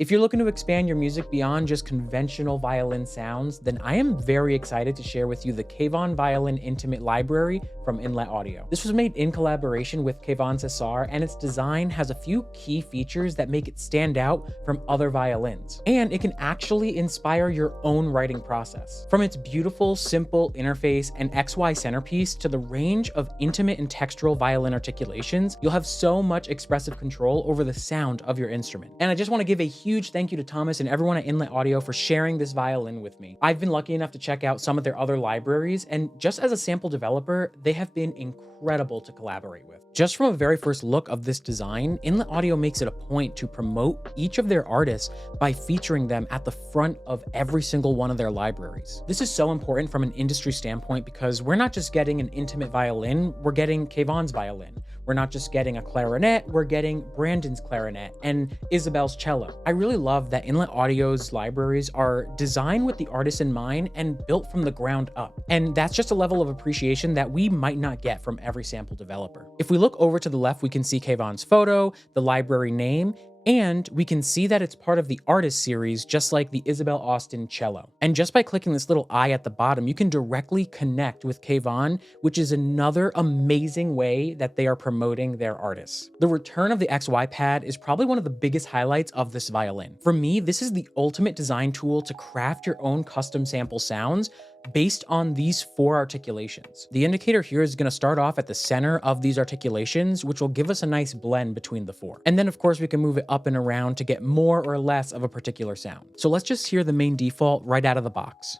If you're looking to expand your music beyond just conventional violin sounds, then I am very excited to share with you the Kayvon Violin Intimate library from Inletaudio. This was made in collaboration with Kayvon Cesar, and its design has a few key features that make it stand out from other violins. And it can actually inspire your own writing process. From its beautiful, simple interface and XY centerpiece to the range of intimate and textural violin articulations, you'll have so much expressive control over the sound of your instrument. And I just want to give a huge thank you to Thomas and everyone at Inletaudio for sharing this violin with me. I've been lucky enough to check out some of their other libraries, and just as a sample developer, they have been incredible to collaborate with. Just from a very first look of this design, Inletaudio makes it a point to promote each of their artists by featuring them at the front of every single one of their libraries. This is so important from an industry standpoint because we're not just getting an intimate violin, we're getting Kayvon's violin. We're not just getting a clarinet, we're getting Brandon's clarinet and Isabel's cello. I really love that Inletaudio's libraries are designed with the artist in mind and built from the ground up. And that's just a level of appreciation that we might not get from every sample developer. If we look over to the left, we can see Kayvon's photo, the library name, and we can see that it's part of the artist series, just like the Isabel Austin cello. And just by clicking this little eye at the bottom, you can directly connect with Kayvon, which is another amazing way that they are promoting their artists. The return of the XY pad is probably one of the biggest highlights of this violin. For me, this is the ultimate design tool to craft your own custom sample sounds based on these 4 articulations. The indicator here is going to start off at the center of these articulations, which will give us a nice blend between the 4. And then of course we can move it up and around to get more or less of a particular sound. So let's just hear the main default right out of the box.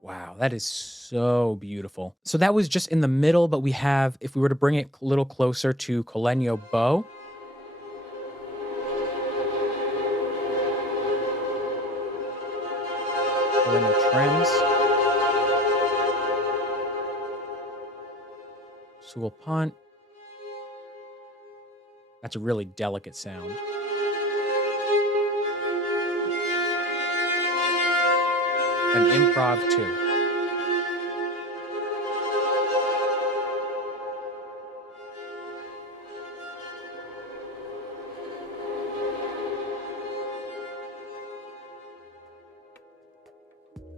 Wow, that is so beautiful. So that was just in the middle, but we have, if we were to bring it a little closer to Colenio bow, Colenio trems, Sewell punt. That's a really delicate sound. And improv too.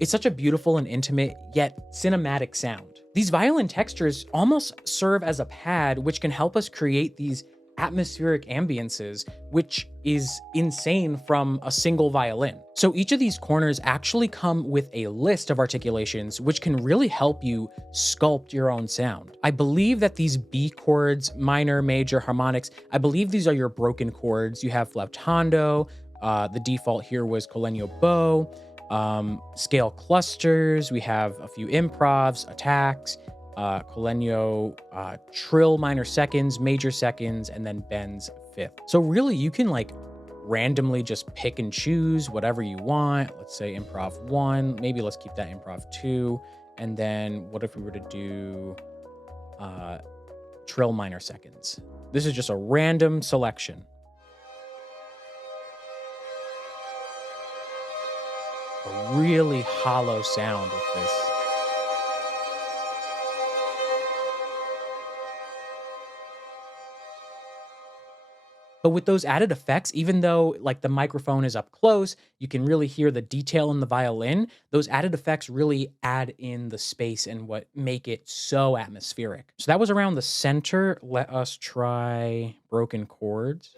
It's such a beautiful and intimate, yet cinematic sound. These violin textures almost serve as a pad which can help us create these atmospheric ambiances, which is insane from a single violin. So each of these corners actually come with a list of articulations, which can really help you sculpt your own sound. I believe that these B chords, minor, major, harmonics, I believe these are your broken chords. You have flautando, the default here was Colenio bow, scale clusters, we have a few improvs, attacks, Colenio trill minor seconds, major seconds, and then bends fifth. So really you can like randomly just pick and choose whatever you want. Let's say improv 1, maybe let's keep that improv 2. And then what if we were to do trill minor seconds? This is just a random selection. A really hollow sound with this. But with those added effects, even though like the microphone is up close, you can really hear the detail in the violin. Those added effects really add in the space and what make it so atmospheric. So that was around the center. Let us try broken chords.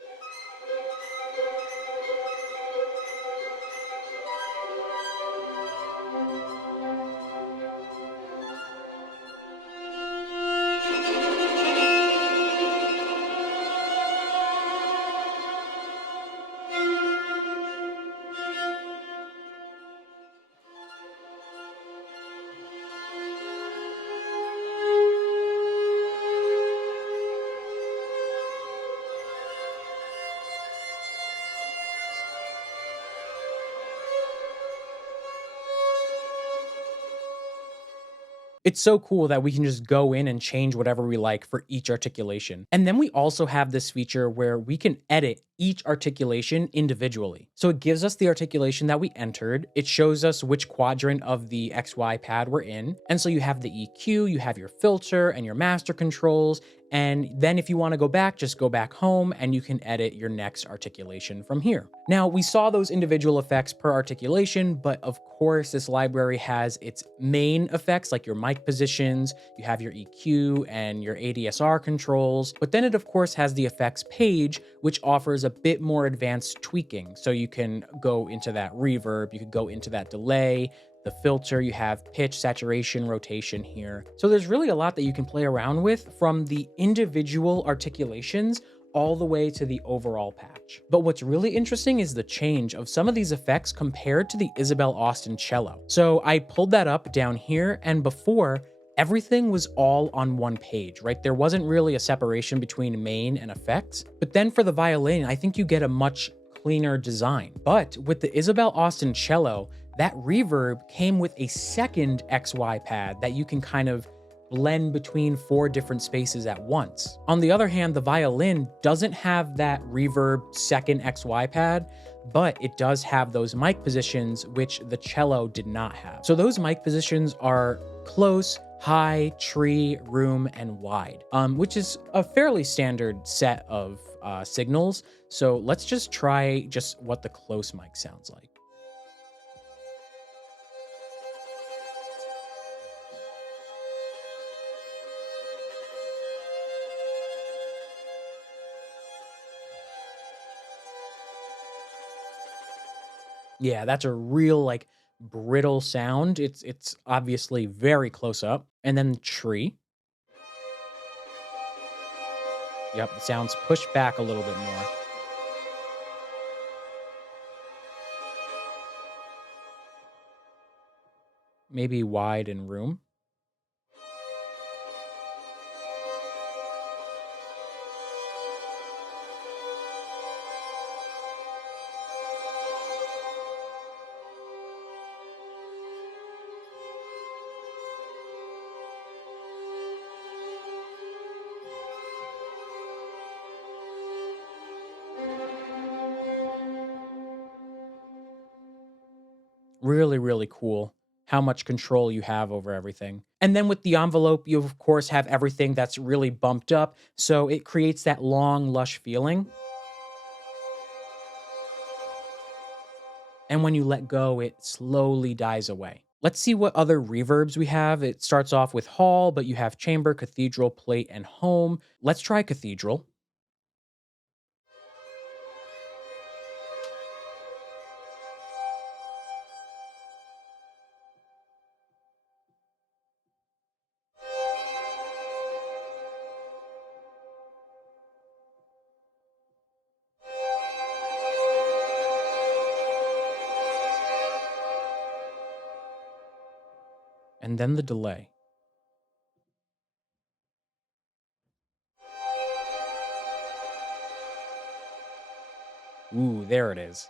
It's so cool that we can just go in and change whatever we like for each articulation. And then we also have this feature where we can edit each articulation individually. So it gives us the articulation that we entered. It shows us which quadrant of the XY pad we're in. And so you have the EQ, you have your filter and your master controls. And then if you want to go back, just go back home and you can edit your next articulation from here. Now, we saw those individual effects per articulation, but of course, this library has its main effects like your mic positions, you have your EQ and your ADSR controls, but then it of course has the effects page, which offers a bit more advanced tweaking. So you can go into that reverb, you could go into that delay, the filter, you have pitch, saturation, rotation here. So there's really a lot that you can play around with from the individual articulations all the way to the overall patch. But what's really interesting is the change of some of these effects compared to the Isabel Austin cello. So I pulled that up down here, and before, everything was all on one page, right? There wasn't really a separation between main and effects. But then for the violin, I think you get a much cleaner design. But with the Isabel Austin cello, that reverb came with a second XY pad that you can kind of blend between 4 different spaces at once. On the other hand, the violin doesn't have that reverb second XY pad, but it does have those mic positions, which the cello did not have. So those mic positions are close, high, tree, room, and wide, which is a fairly standard set of signals. So let's just try just what the close mic sounds like. Yeah, that's a real like brittle sound. It's obviously very close up. And then the tree. Yep, the sound's pushed back a little bit more. Maybe wide in room. Really, really cool how much control you have over everything. And then with the envelope, you of course have everything that's really bumped up, so it creates that long, lush feeling. And when you let go, it slowly dies away. Let's see what other reverbs we have. It starts off with hall, but you have chamber, cathedral, plate, and home. Let's try cathedral. And then the delay. Ooh, there it is.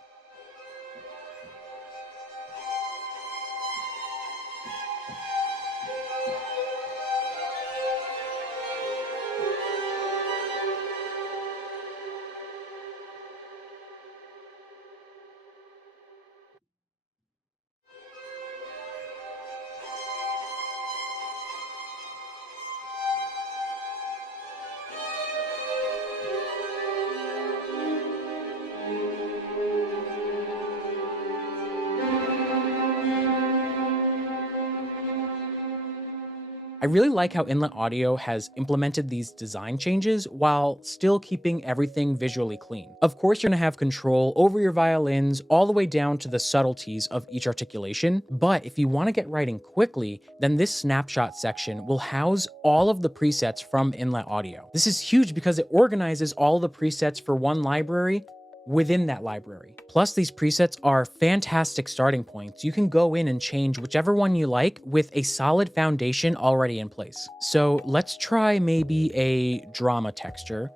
I really like how Inletaudio has implemented these design changes while still keeping everything visually clean. Of course, you're gonna have control over your violins all the way down to the subtleties of each articulation, but if you wanna get writing quickly, then this snapshot section will house all of the presets from Inletaudio. This is huge because it organizes all the presets for one library within that library. Plus, these presets are fantastic starting points. You can go in and change whichever one you like with a solid foundation already in place. So let's try maybe a drama texture.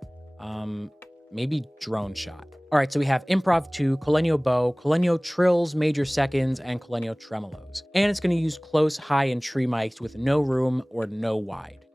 maybe drone shot. All right, so we have improv 2, Colenio bow, Colenio trills, major seconds, and Colenio tremolos. And it's gonna use close, high, and tree mics with no room or no wide.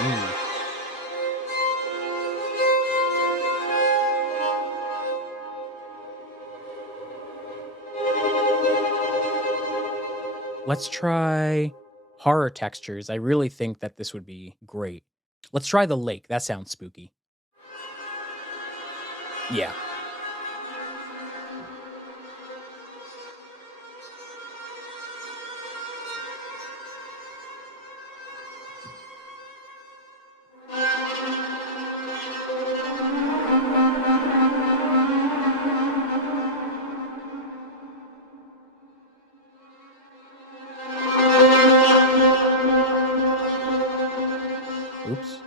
Ooh. Let's try horror textures. I really think that this would be great. Let's try the lake. That sounds spooky. Yeah. Oops.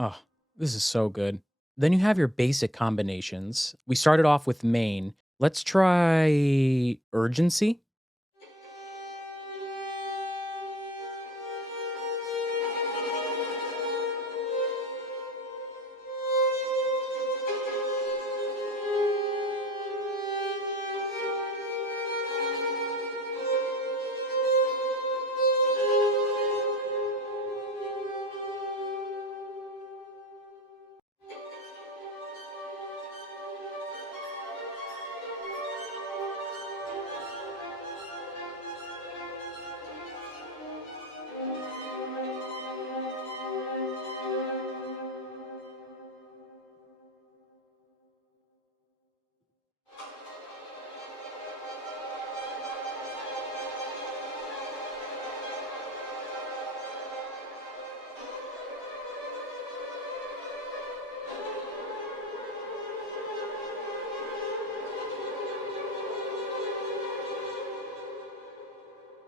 Oh, this is so good. Then you have your basic combinations. We started off with main. Let's try urgency.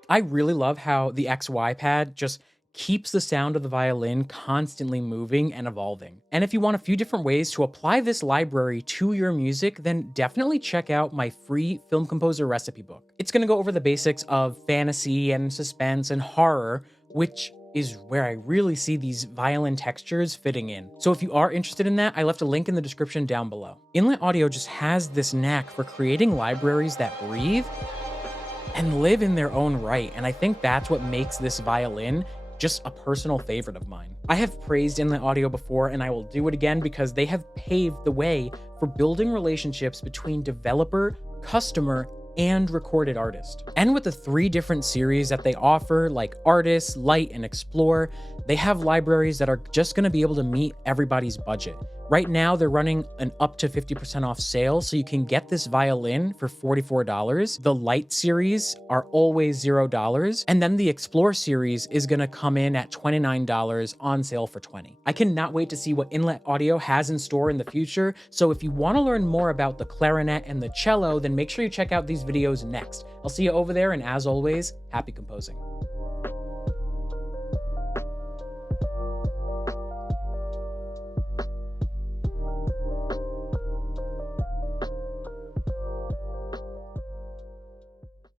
I really love how the XY pad just keeps the sound of the violin constantly moving and evolving. And if you want a few different ways to apply this library to your music, then definitely check out my free film composer recipe book. It's gonna go over the basics of fantasy and suspense and horror, which is where I really see these violin textures fitting in. So if you are interested in that, I left a link in the description down below. Inletaudio just has this knack for creating libraries that breathe and live in their own right, and I think that's what makes this violin just a personal favorite of mine. I have praised Inletaudio before, and I will do it again because they have paved the way for building relationships between developer, customer, and recorded artist. And with the 3 different series that they offer, like Artist, Light, and Explore, they have libraries that are just gonna be able to meet everybody's budget. Right now, they're running an up to 50% off sale, so you can get this violin for $44. The Light series are always $0, and then the Explore series is gonna come in at $29 on sale for $20. I cannot wait to see what Inletaudio has in store in the future, so if you wanna learn more about the clarinet and the cello, then make sure you check out these videos next. I'll see you over there, and as always, happy composing.